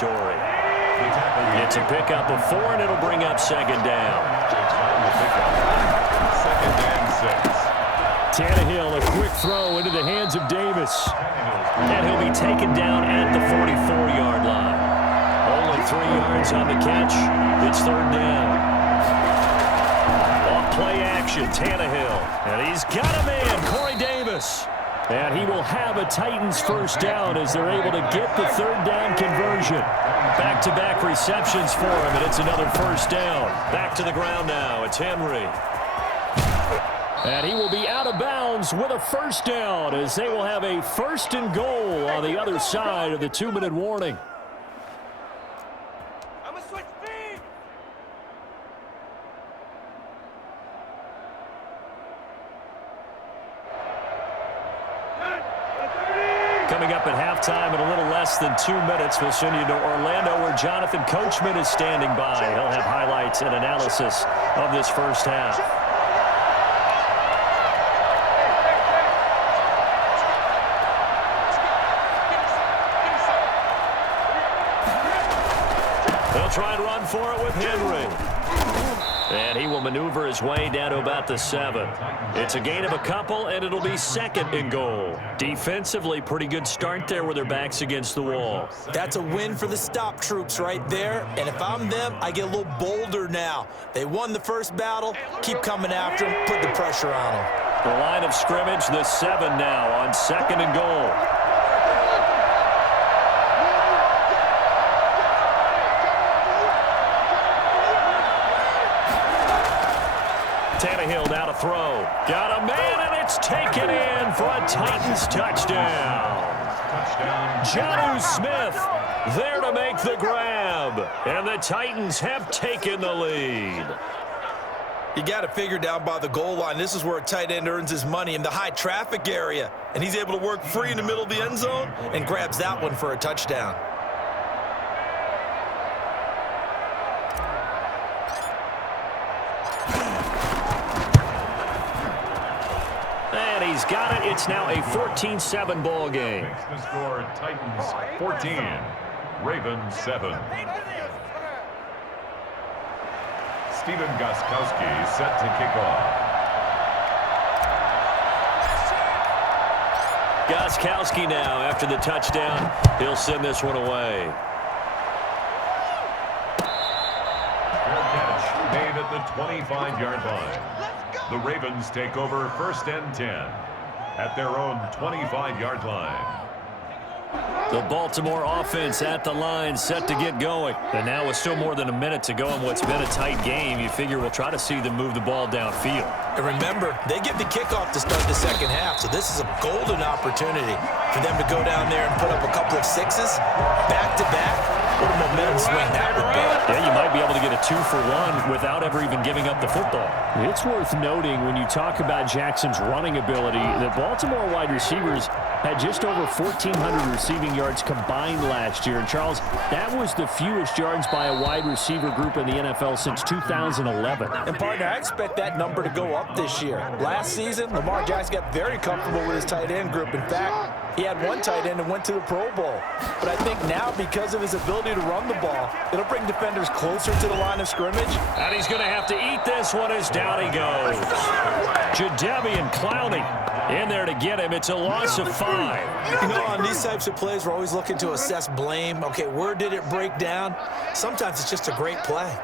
territory. It's a pickup of 4, and it'll bring up second down. Second and 6. Tannehill, a quick throw into the hands of Davis. And he'll be taken down at the 44-yard line. Only 3 yards on the catch. It's third down. Off play action, Tannehill. And he's got a man, Corey Davis. And he will have a Titans first down as they're able to get the third down conversion. Back-to-back receptions for him, and it's another first down. Back to the ground now. It's Henry. And he will be out of bounds with a first down as they will have a first and goal on the other side of the 2-minute warning. I'm gonna switch speed. Coming up at halftime in a little less than 2 minutes, we'll send you to Orlando where Jonathan Coachman is standing by. He'll have highlights and analysis of this first half. Try and run for it with Henry. And he will maneuver his way down to about the 7. It's a gain of a couple, and it'll be second and goal. Defensively, pretty good start there with their backs against the wall. That's a win for the stop troops right there. And if I'm them, I get a little bolder now. They won the first battle. Keep coming after them. Put the pressure on them. The line of scrimmage, the 7 now on second and goal. Tannehill now to throw. Got a man, and it's taken in for a Titans touchdown. Jonnu Smith there to make the grab. And the Titans have taken the lead. You got to figure down by the goal line. This is where a tight end earns his money in the high traffic area. And he's able to work free in the middle of the end zone and grabs that one for a touchdown. He's got it. It's now a 14-7 ball game. The score, Titans 14, Ravens 7. Stephen Gostkowski set to kick off. Gostkowski now after the touchdown. He'll send this one away. Fair catch made at the 25-yard line. The Ravens take over first and 10 at their own 25-yard line. The Baltimore offense at the line, set to get going. And now with still more than a minute to go in what's been a tight game, you figure we'll try to see them move the ball downfield. And remember, they get the kickoff to start the second half, so this is a golden opportunity for them to go down there and put up a couple of sixes back-to-back. What a momentum swing that would be. Yeah, you might be able to get a 2-for-1 without ever even giving up the football. It's worth noting when you talk about Jackson's running ability that Baltimore wide receivers had just over 1,400 receiving yards combined last year. And, Charles, that was the fewest yards by a wide receiver group in the NFL since 2011. And, partner, I expect that number to go up this year. Last season, Lamar Jackson got very comfortable with his tight end group. In fact, he had one tight end and went to the Pro Bowl. But I think now, because of his ability to run the ball, it'll bring defenders closer to the line of scrimmage. And he's going to have to eat this one as down he goes. Jadeveon Clowney in there to get him. It's a loss of 5. You know, on these types of plays, we're always looking to assess blame. Okay, where did it break down? Sometimes it's just a great play.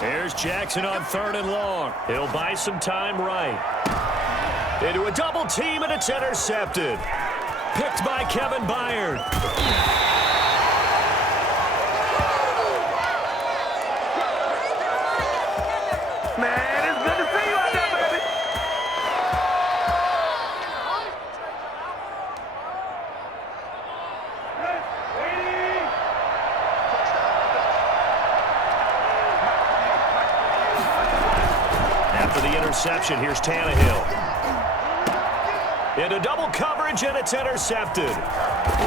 Here's Jackson on 3rd and long. He'll buy some time right. Into a double team, and it's intercepted. Picked by Kevin Byard. Man, it's good to see you out there, baby. After the interception, here's Tannehill. Into double coverage, and it's intercepted.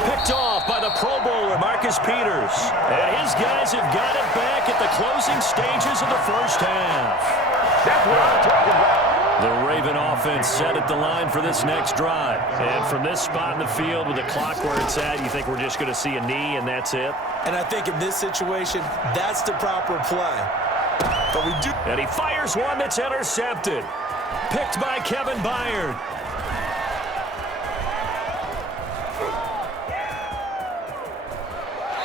Picked off by the Pro Bowler, Marcus Peters. And his guys have got it back at the closing stages of the first half. That's what I'm talking about. The Raven offense set at the line for this next drive. And from this spot in the field with the clock where it's at, you think we're just going to see a knee and that's it? And I think in this situation, that's the proper play. But we do. And he fires one that's intercepted. Picked by Kevin Byard.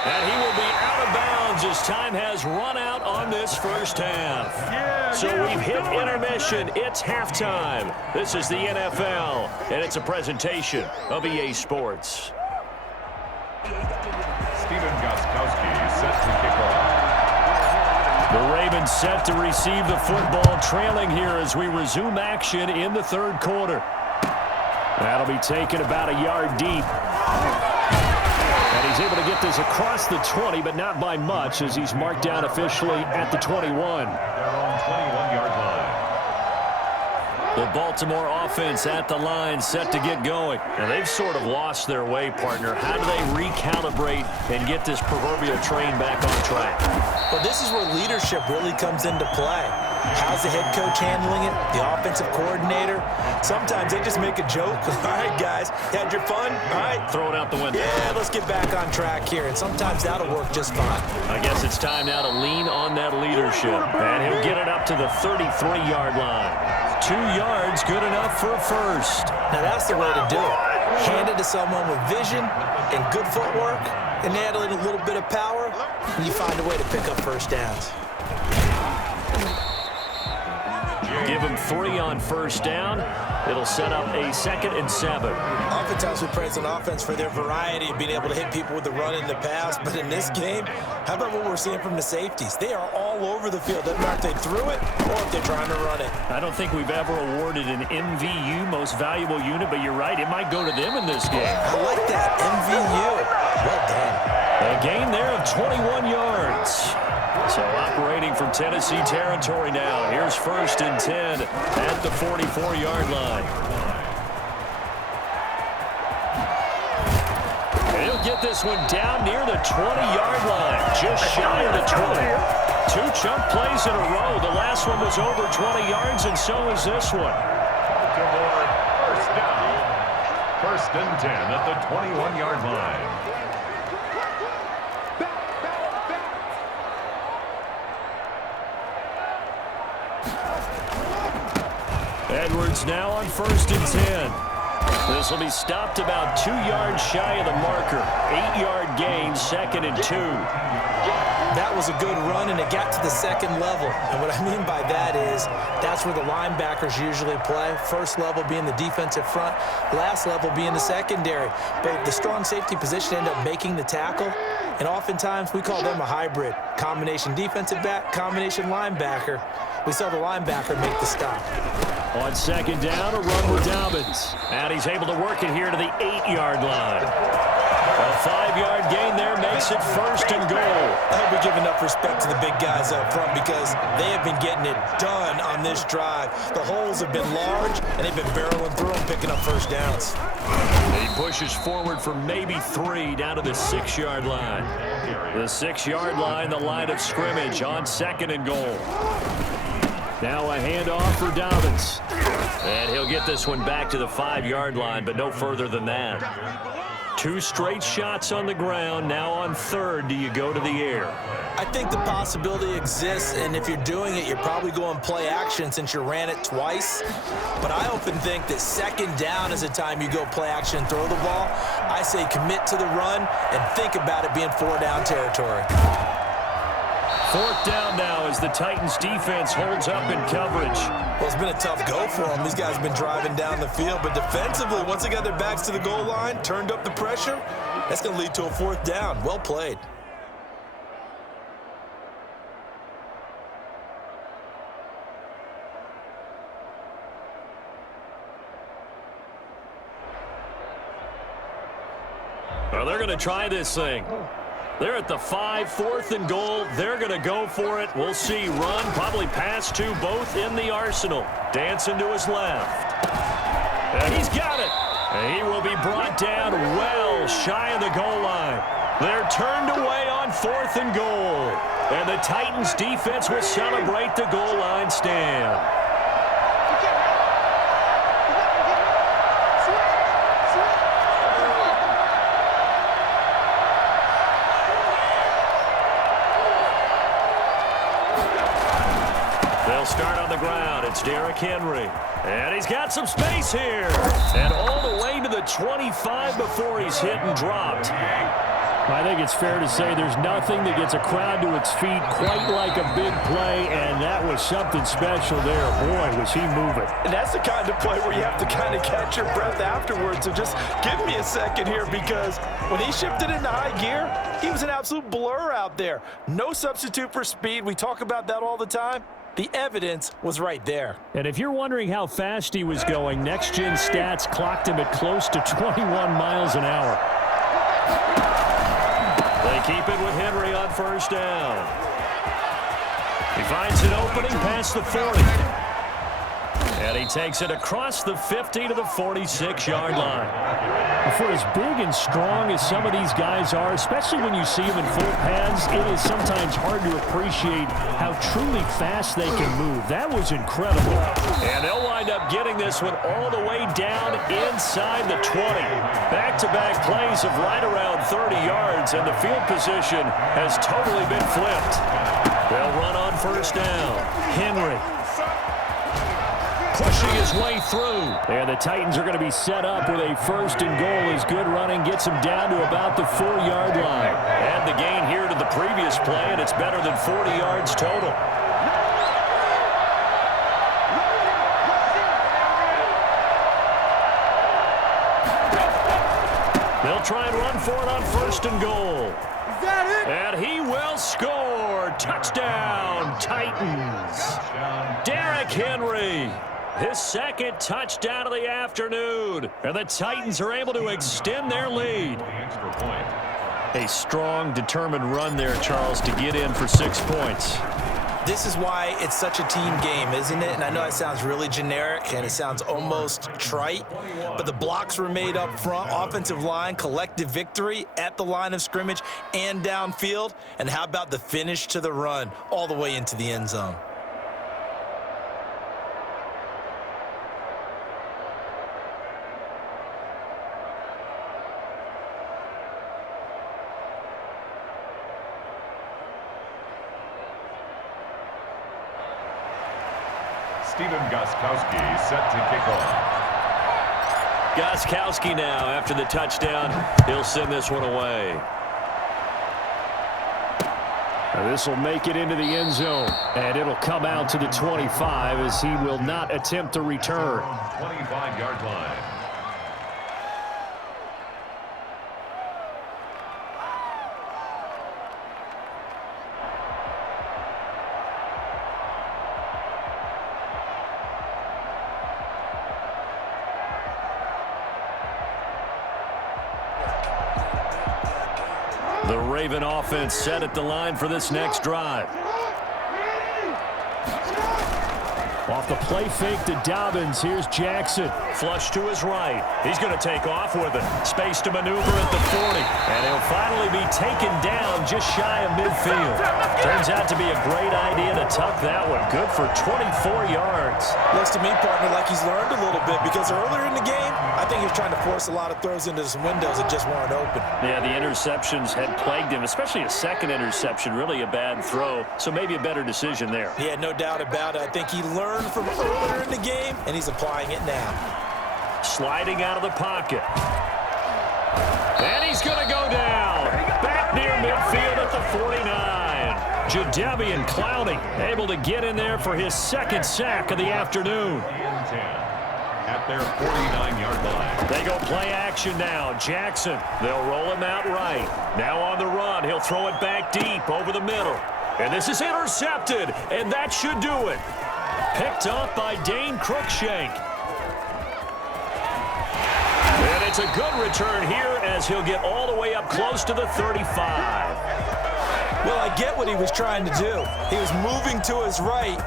And he will be out of bounds as time has run out on this first half. So we've hit intermission. It's halftime. This is the NFL, and it's a presentation of EA Sports. Steven Gostkowski set to kick off. The Ravens set to receive the football, trailing here as we resume action in the third quarter. That'll be taken about a yard deep. And he's able to get this across the 20, but not by much as he's marked down officially at the 21. Their own 21-yard line. The Baltimore offense at the line set to get going. And they've sort of lost their way, partner. How do they recalibrate and get this proverbial train back on track? Well, this is where leadership really comes into play. How's the head coach handling it? The offensive coordinator? Sometimes they just make a joke. All right, guys, had your fun? All right. Throw it out the window. Yeah, let's get back on track here. And sometimes that'll work just fine. I guess it's time now to lean on that leadership. And he'll get it up to the 33-yard line. 2 yards, good enough for a first. Now that's the way to do it. Hand it to someone with vision and good footwork, and add a little bit of power, and you find a way to pick up first downs. Give him 3 on first down. It'll set up a 2nd and 7. Oftentimes we praise an offense for their variety of being able to hit people with the run in the pass, but in this game, how about what we're seeing from the safeties? They are all over the field. Doesn't matter if they threw it or if they're trying to run it. I don't think we've ever awarded an MVU, most valuable unit, but you're right, it might go to them in this game. I like that, MVU. Well done. A gain there of 21 yards. So operating from Tennessee territory now. Here's 1st and 10 at the 44-yard line. And he'll get this one down near the 20-yard line, just shy of the 20. 2 chunk plays in a row. The last one was over 20 yards, and so is this one. Baltimore, first down. 1st and 10 at the 21-yard line. Edwards now on 1st and 10. This will be stopped about 2 yards shy of the marker. 8-yard gain, 2nd and 2. That was a good run, and it got to the 2nd level. And what I mean by that is that's where the linebackers usually play. First level being the defensive front, last level being the secondary. But the strong safety position ended up making the tackle. And oftentimes we call them a hybrid. Combination defensive back, combination linebacker. We saw the linebacker make the stop. On 2nd down, a run with Dobbins. And he's able to work it here to the 8-yard line. A 5-yard gain there makes it 1st and goal. I hope we give enough respect to the big guys up front because they have been getting it done on this drive. The holes have been large, and they've been barreling through them, picking up first downs. He pushes forward for maybe 3 down to the 6-yard line. The 6-yard line, the line of scrimmage on 2nd and goal. Now a handoff for Dobbins. And he'll get this one back to the 5-yard line, but no further than that. 2 straight shots on the ground. Now on 3rd, do you go to the air? I think the possibility exists, and if you're doing it, you're probably going play action since you ran it twice. But I often think that 2nd down is the time you go play action and throw the ball. I say commit to the run and think about it being 4-down territory. 4th down now as the Titans defense holds up in coverage. Well, it's been a tough go for them. These guys have been driving down the field, but defensively, once they got their backs to the goal line, turned up the pressure, that's going to lead to a 4th down. Well played. Well, they're going to try this thing. They're at the 5, 4th and goal. They're going to go for it. We'll see. Run, probably pass 2, both in the arsenal. Dancing to his left. And he's got it. And he will be brought down well shy of the goal line. They're turned away on 4th and goal. And the Titans defense will celebrate the goal line stand. They'll start on the ground. It's Derrick Henry. And he's got some space here. And all the way to the 25 before he's hit and dropped. I think it's fair to say there's nothing that gets a crowd to its feet quite like a big play, and that was something special there. Boy, was he moving. And that's the kind of play where you have to kind of catch your breath afterwards. So just give me a second here, because when he shifted into high gear, he was an absolute blur out there. No substitute for speed. We talk about that all the time. The evidence was right there. And if you're wondering how fast he was going, Next Gen Stats clocked him at close to 21 miles an hour. They keep it with Henry on first down. He finds an opening past the 40. And he takes it across the 50 to the 46-yard line. For as big and strong as some of these guys are, especially when you see them in full pads, it is sometimes hard to appreciate how truly fast they can move. That was incredible. And they'll wind up getting this one all the way down inside the 20. Back-to-back plays of right around 30 yards, and the field position has totally been flipped. They'll run on first down. Henry pushing his way through. And the Titans are going to be set up with a first and goal as good running gets them down to about the 4-yard line. Add the gain here to the previous play, and it's better than 40 yards total. They'll try and run for it on first and goal. Is that it? And he will score. Touchdown, Titans. Derrick Henry. His second touchdown of the afternoon. And the Titans are able to extend their lead. A strong, determined run there, Charles, to get in for 6 points. This is why it's such a team game, isn't it? And I know it sounds really generic and it sounds almost trite, but the blocks were made up front, offensive line, collective victory at the line of scrimmage and downfield. And how about the finish to the run all the way into the end zone? Stephen Gostkowski set to kick off. Gostkowski now, after the touchdown, he'll send this one away. This will make it into the end zone, and it'll come out to the 25 as he will not attempt to return. 25-yard line. The Raven offense set at the line for this next drive. Off the play fake to Dobbins, here's Jackson. Flush to his right. He's going to take off with it. Space to maneuver at the 40. And he'll finally be taken down just shy of midfield. Turns out to be a great idea to tuck that one. Good for 24 yards. Looks to me, partner, like he's learned a little bit, because earlier in the game, I think he was trying to force a lot of throws into some windows that just weren't open. Yeah, the interceptions had plagued him, especially a second interception, really a bad throw. So maybe a better decision there. Yeah, no doubt about it. I think he learned from earlier in the game, and he's applying it now. Sliding out of the pocket. And he's going to go down. Back near midfield at the 49. Jadeveon Clowney able to get in there for his second sack of the afternoon. At their 49-yard line. They go play action now. Jackson, they'll roll him out right. Now on the run, he'll throw it back deep over the middle. And this is intercepted, and that should do it. Picked up by Dane Cruikshank. And it's a good return here as he'll get all the way up close to the 35. Well, I get what he was trying to do. He was moving to his right,